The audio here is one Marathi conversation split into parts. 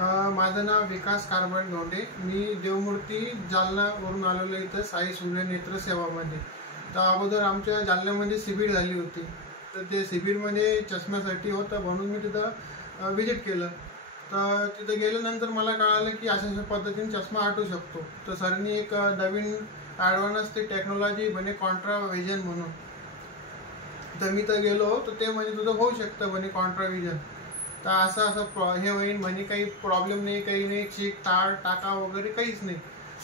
माझं नाव विकास कारभार धोंडे. मी देवमूर्ती जालनावरून आलेलो इथं साई सूर्य नेत्र सेवामध्ये. तर अगोदर आमच्या जालन्यामध्ये शिबिर झाली होती. तर ते शिबिरमध्ये चष्म्यासाठी होतं म्हणून मी तिथं विजिट केलं. तर तिथं गेल्यानंतर मला कळालं की अशा पद्धतीने चष्मा हटू शकतो. तर सरनी एक नवीन ॲडव्हान्स ती टेक्नॉलॉजी म्हणे कॉन्ट्रा व्हिजन म्हणून. तर मी तर गेलो तर ते म्हणजे तुझं होऊ शकतं म्हणे कॉन्ट्रा व्हिजन. तर असं हे होईल म्हणे, काही प्रॉब्लेम नाही, काही नाही, चीक ताळ टाका वगैरे काहीच नाही.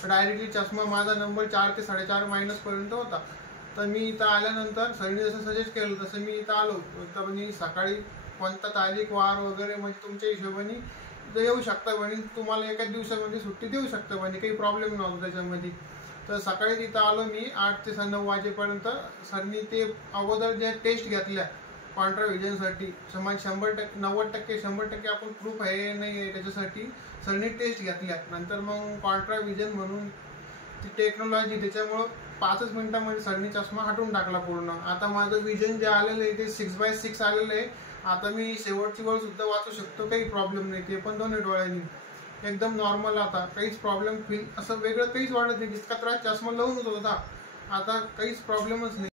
डायरेक्टली चष्मा माझा नंबर 4 ते 4.5 पर्यंत होता. तर मी इथं आल्यानंतर सरांनी जसं सजेस्ट केलं तसं मी इथं आलो. तर म्हणजे सकाळी कोणता तारीख वार वगैरे म्हणजे तुमच्या हिशोबाने इथं येऊ शकता म्हणे, तुम्हाला एकाच दिवसामध्ये सुट्टी देऊ शकतं म्हणे, काही प्रॉब्लेम नव्हता त्याच्यामध्ये. तर सकाळी तिथं आलो मी 8 ते 9 वाजेपर्यंत. सरनी ते अगोदर जे टेस्ट घेतल्या कॉन्ट्रा व्हिजनसाठी 100%, 90%, 100% आपण प्रूफ आहे नाही आहे त्याच्यासाठी सरनी टेस्ट घेतल्या. नंतर मग कॉन्ट्रा व्हिजन म्हणून ती टेक्नॉलॉजी, त्याच्यामुळं 5 मिनिटामध्ये सरनी चष्मा हटून टाकला पूर्ण. आता माझं विजन जे आलेलं आहे ते 6x6 आलेलं आहे. आता मी शेवटची वेळ सुद्धा वाचू शकतो, काही प्रॉब्लेम नाही. ते पण दोन्ही डोळ्यांनी एकदम नॉर्मल. आता काहीच प्रॉब्लेम फील असं वेगळं काहीच वाटत नाही. जितका त्रास चष्मा लावून होता आता काहीच प्रॉब्लेमच नाही.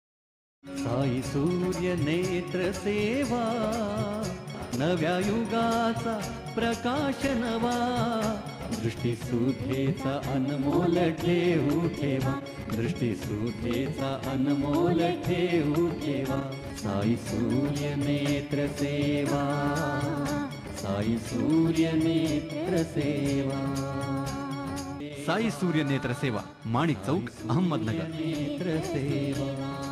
साई सूर्य नेत्र सेवा, नव्या युगाचा प्रकाश नवा, दृष्टीसुधेचा अनमोल ठेवू ठेवा, दृष्टीसुधेचा अनमोल ठेवू ठेवा. साई सूर्य नेत्र सेवा, साई सूर्य नेत्र सेवा. साई सूर्य नेत्र सेवा, माणिक चौक, अहमदनगर. नेत्र सेवा.